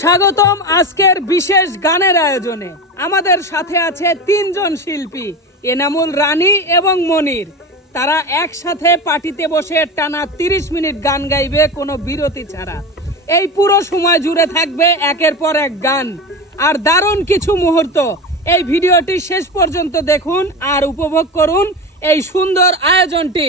স্বাগতম আজকের বিশেষ গানের আয়োজনে। আমাদের সাথে আছে তিনজন শিল্পী, এনামুল, রানী এবং মনির। তারা একসাথে পার্টিতে বসে টানা 30 মিনিট গান গাইবে কোনো বিরতি ছাড়া। এই পুরো সময় জুড়ে থাকবে একের পর এক গান আর দারুণ কিছু মুহূর্ত। এই ভিডিওটি শেষ পর্যন্ত দেখুন আর উপভোগ করুন এই সুন্দর আয়োজনটি।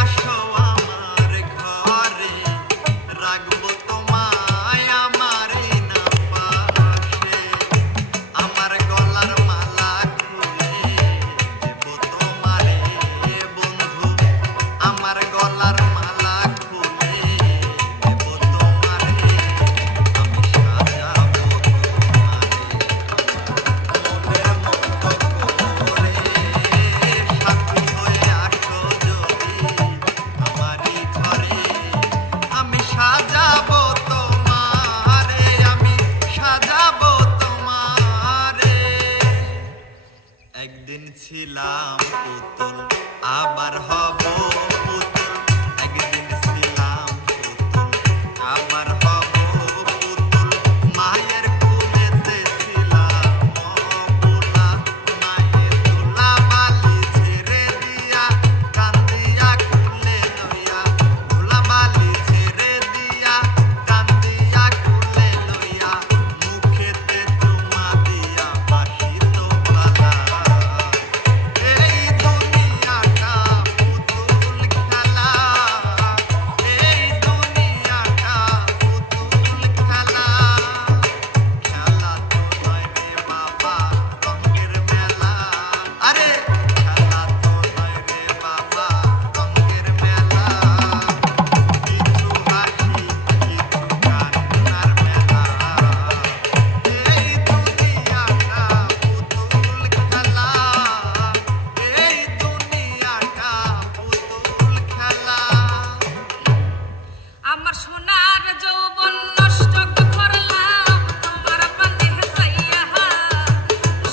আসো আমার ঘরে, রাখবো তোমায় আমার না পাশে। আমার গলার মালা খুলে দেব তোমারে বন্ধু, আমার গলার মালা খুলে দেব তোমারে, আমি সাজাবো তোমারে মনের মতো করে। সাথী হয়ে আসো যদি আমারই ঘরে, আমি সাজাবো তোমারে, আমি সাজাবো তোমারে। একদিন ছিলাম পুতুল, আবার হব পুতুল। একদিন ছিলাম পুতুল, আবার হব পুতুল। মায়ের কোলেতে ছিলাম অবলা, মায়ের ধুলা বালি ছেড়ে দিয়া, কান্দিয়া কুলে লইয়া। ধুলা বালি ছেড়ে দিয়া, কান্দিয়া কুলে লইয়া। মুখেতে চুমা দিয়া বাসিত বালা। এই দুনিয়াটা পুতুল খেলা, এই দুনিয়াটা পুতুল খেলা। খেলা তো নয় রে বাবা রঙের মেলা, আরে খেলা তো নয় রে বাবা রঙের মেলা। কিছু হাসি কিছু কান্নার মেলা, এই দুনিয়াটা পুতুল খেলা, এই দুনিয়াটা পুতুল খেলা। আমার সোনার যৌবন নষ্ট করলাম তোমার পানে হাসাইয়া।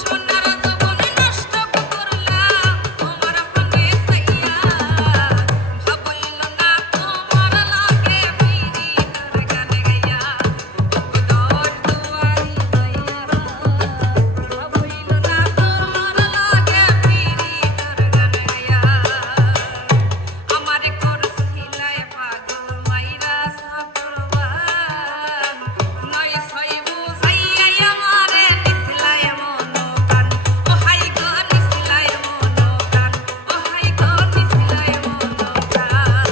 সোনার যৌবন নষ্ট করলাম তোমার পানে হাসাইয়া। ভাবইল না তোমার লাগে ফিরি তোর গান গাইয়া। দর দুয়ারি গাইয়া, ভাবইল না তোমার লাগে ফিরি তোর গান গাইয়া। আমারে করছিলায় পাগল মাইরা সাকরবান, নয় ছয় বুঝাইয়াই আমারে নিছিলায় মনকান। ও হাই গো নিছিলায় মনকান, ও হাই গো নিছিলায় মনকান।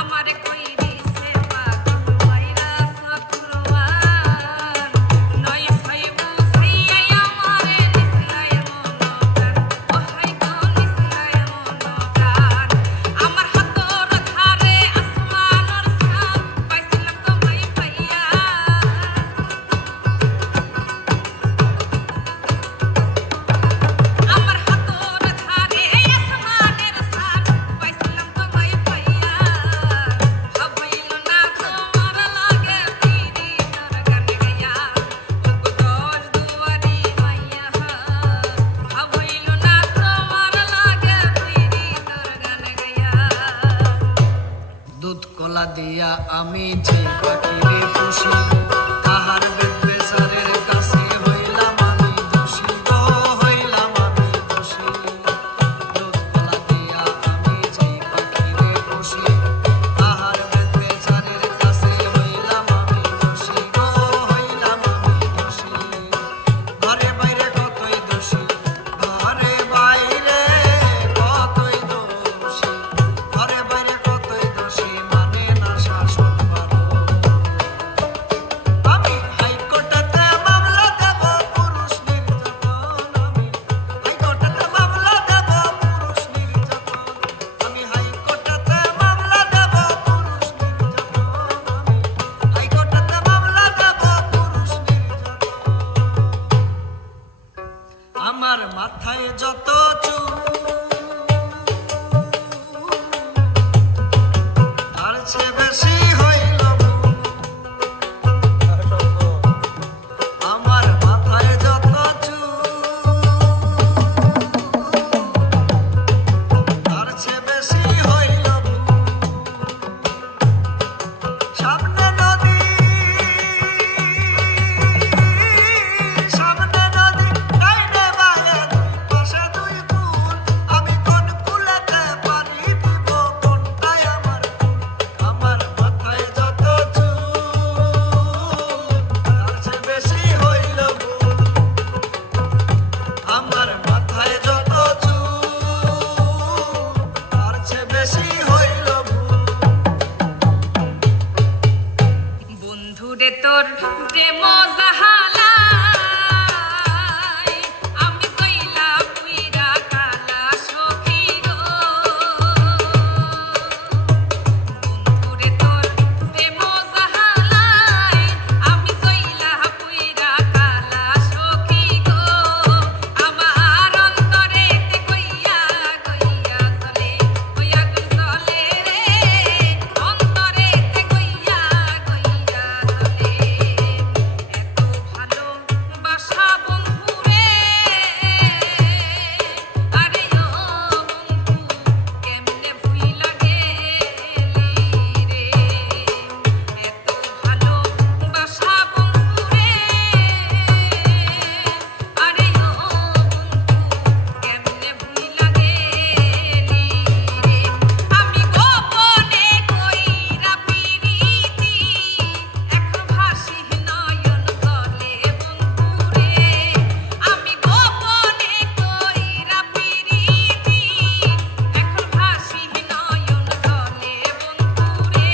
আমারে কই দিছে পাগল মাইরা সাকরবান, নয় ছয় বুঝাইয়াই আমারে নিছিলায় মনকান। ও হাই গো নিছিলায় মনকান। আমার হাতর ধারে আসমানের ছাপ পাইছিলাম তোমায় পাইয়া। আমার হাতর ধারে আসমানের ছাপ পাইছিলাম তোমায় পাইয়া। ভাবইল না তোমার লাগে ফিরি তোর গান গাইয়া। ওগো দর দুয়ারি মাইয়া, ভাবইল না তোমার লাগে ফিরি তোর গান গাইয়া। দুধ কলা দিয়া আমি যে পাখিরে পুষি, তাহার বেচারের কাছে হইলাম আমি দোষী গো, হইলাম আমি দোষী। দুধ কলা দিয়া আমি যে পাখিরে পুষি, তাহার বেচারের কাছে হইলাম আমি দোষী গো, হইলাম আমি দোষী। ঘরে বাইরে কতই দোষী, ঘরে বাইরে কতই দোষী, ঘরে বাইরে কতই দোষী, মানে না শাসন বারো। প্রেম জাহালাই আমি কইলা পুইরা কালা সখী গো বন্ধুরে তোর প্রেম জাহালাই আমি কইলা পুইরা কালা সখী গো আমার অন্তরেতে কইয়া কইয়া চলে ওই আগুন চলে রে অন্তরেতে কইয়া কইয়া চলে এত ভালো বাসা বন্ধুরে আরে ও বন্ধু কেমনে ভুইলা গেলি রে এত ভালো বাসা বন্ধুরে আরে ও বন্ধু কেমনে ভুইলা গেলি রে আমি গোপনে কইরা পিরিতি এখন ভাসি নয়ন জলে বন্ধুরে আমি গোপনে কইরা পিরিতি এখন ভাসি নয়ন জলে বন্ধুরে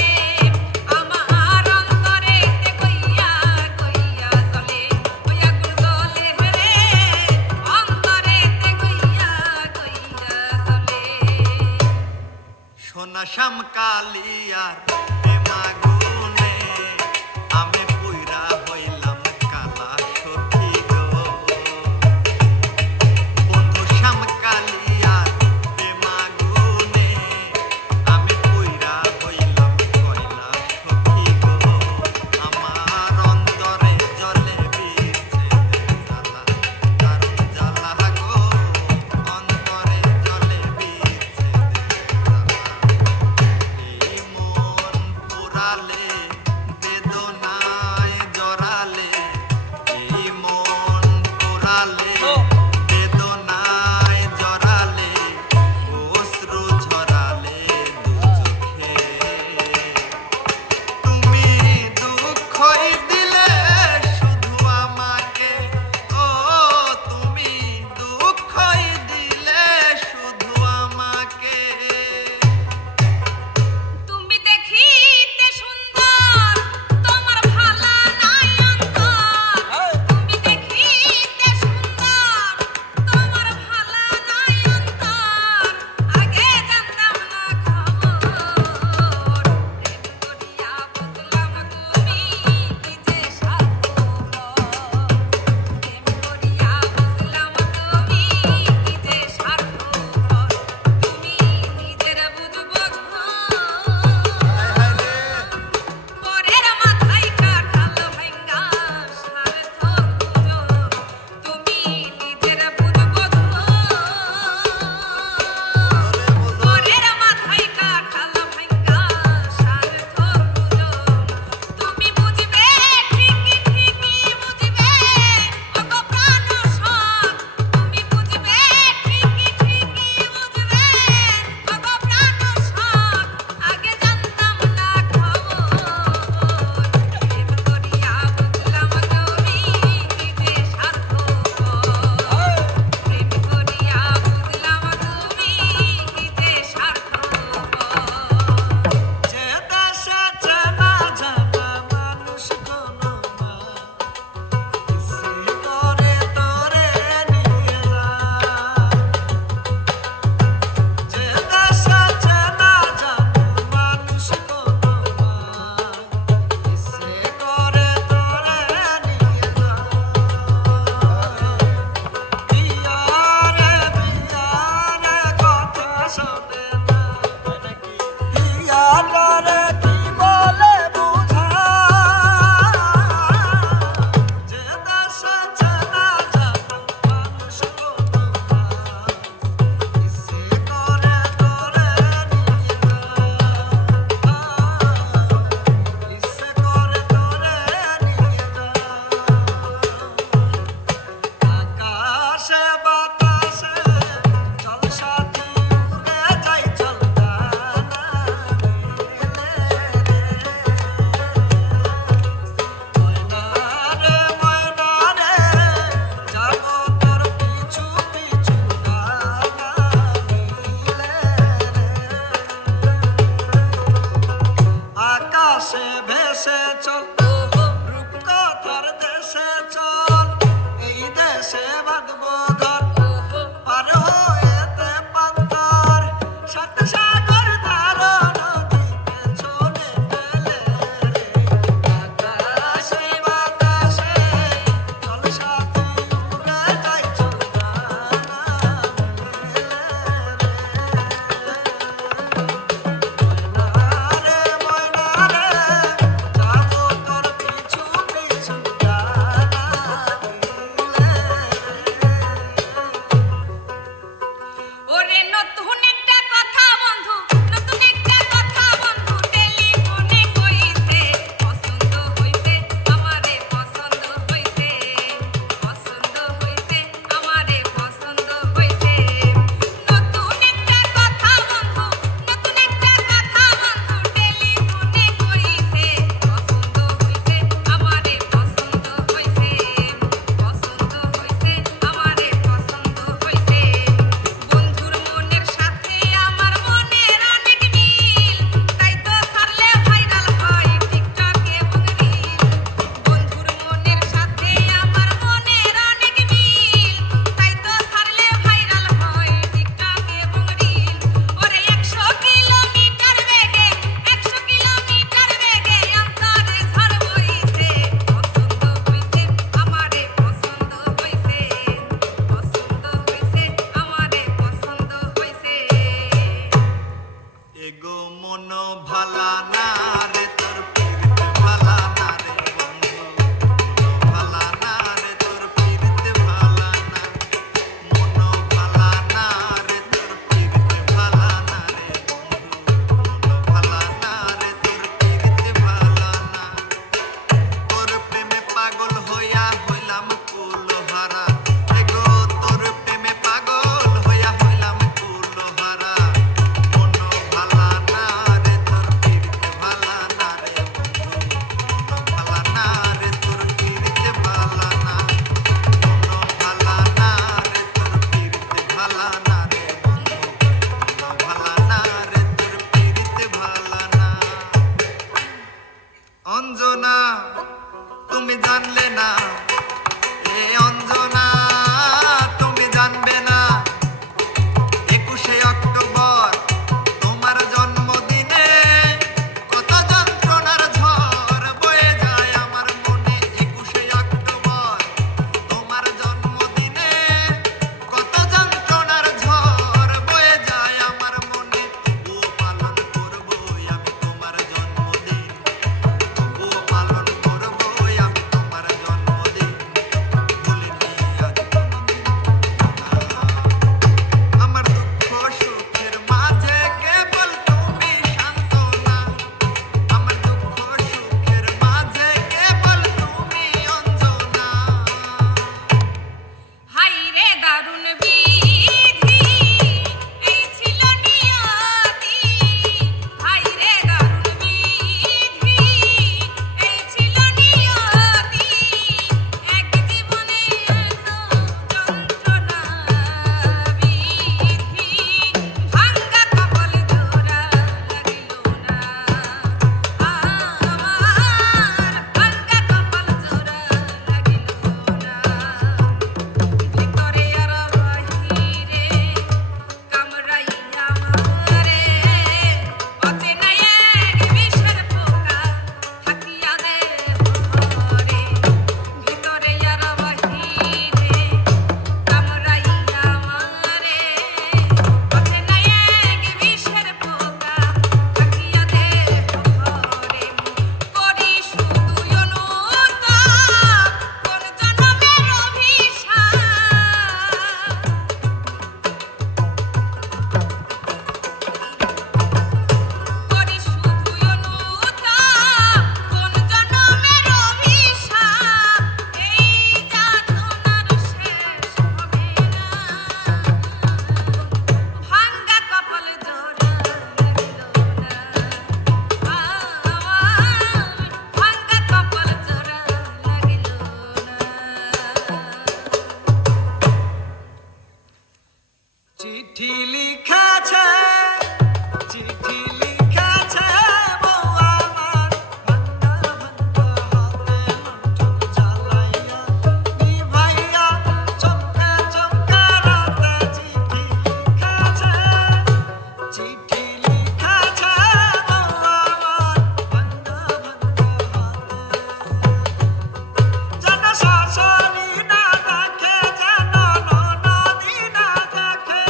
আমার অন্তরেতে কইয়া কইয়া চলে ওই আগুন জলে রে অন্তরেতে কইয়া কইয়া চলে সোনা শ্যাম কালিয়ার প্রেমাগুনে আমি পুইরা হইলাম কালা সখী গো বন্ধু শ্যাম কালিয়ার প্রেমাগুনে আমি পুইরা হইলাম কয়লা সখী গো আমার অন্তরে জলে বিচ্ছেদের জ্বালা দারুণ জ্বালা গো অন্তরে জলে বিচ্ছেদের জ্বালা এই মন পোড়ালে এগো মন ভালা না রে তোর পিরিতে ভালা না রে বন্ধু মন ভালা না রে তোর পিরিতে ভালা না মন ভালা না রে তোর পিরিতে ভালা না রে বন্ধু মন ভালা না রে তোর পিরিতে ভালা না তোর প্রেমে পাগল হইয়া হইলাম কুলহারা এগো তোর প্রেমে পাগল হইয়া হইলাম কুলহারা মন ভালা না রে তোর পিরিতে ভালা না রে বন্ধু মন ভালা না রে তোর পিরিতে ভালা না মন ভালা না রে তোর পিরিতে ভালা না রে বন্ধু মন ভালা না রে তোর পিরিতে ভালা না অঞ্জনা তুমি জানলে না এ অঞ্জনা তুমি জানবে না 21শে অক্টোবর তোমার জন্মদিনে কত যন্ত্রণার ঝড় বয়ে যায় আমার মনে 21শে অক্টোবর তোমার জন্মদিনে কত যন্ত্রণার ঝড় বয়ে যায় আমার মনে ও পালন করবই আমি তোমার জন্মদিন ও পালন করবই আমি তোমার জন্মদিন ভুলিনি আজ কোনদিন আমার দুঃখ সুখের মাঝে কেবল তুমি সান্ত্বনা আমার দুঃখ সুখের মাঝে কেবল তুমি অঞ্জনা হাই রে দারুণ বিধি এই ছিল নিয়তি হাই রে দারুণ বিধি এই ছিল নিয়তি এক জীবনে এত যন্ত্রণা বিধি ভাঙ্গা কপাল জোড়া লাগিল না আমার ভাঙ্গা কপাল জোড়া লাগিল না ভিতরে আর বাহিরে কামড়াইয়া মারে অচেনা এক বিষের পোকা থাকিয়া দে হরে ভিতরে আর বাহিরে কামড়াইয়া মারে অচেনা এক বিষের পোকা থাকিয়া দে হরে করি শুধু অনুতাপ কোন জন্মের অভিশাপ করি শুধু অনুতাপ কোন জন্মের অভিশাপ এই যাতনার শেষ হবে না ভাঙ্গা কপাল জোড়া লাগিল না আমার ভাঙ্গা কপাল জোড়া লাগিল না চিঠি লিখেছে চিঠি লিখেছে বউ আমার ভাঙ্গা ভাঙ্গা হাতে লণ্ঠন জ্বালাইয়া নিভাইয়া চমকে চমকে রাতে চিঠি লিখেছে চিঠি লিখেছে বউ আমার ভাঙ্গা ভাঙ্গা হাতে যেন শাশুড়ি না দেখে যেন ননদি না দেখে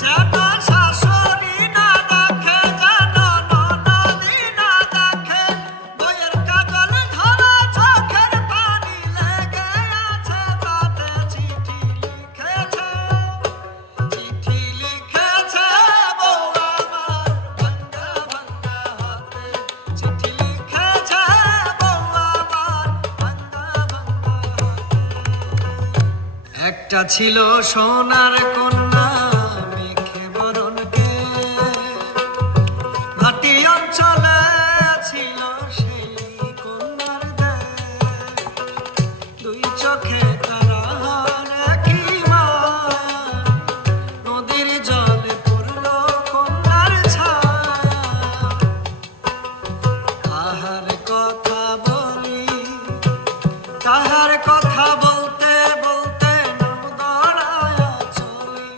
যেন শাশুড়ি না দেখে যেন ননদি না দেখে বইয়ের কাজল ধরা চোখের পানি লেগে আছে তাতে চিঠি লিখেছে বউ আমার ভাঙ্গা ভাঙ্গা হাতে চিঠি লিখেছে বউ আমার ভাঙ্গা ভাঙ্গা হাতে একটা ছিল সোনার কন্যা মেখে বরণকে ভাটি অঞ্চলে ছিল সেই কন্যার দেশ দুই চোখে তারা কি মায়া নদীর জলে পড়ল কন্যার ছায়া তাহার কথা বলি তাহার কথা বলতে বলতে নদরায়া চলি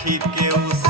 দেখি কেউ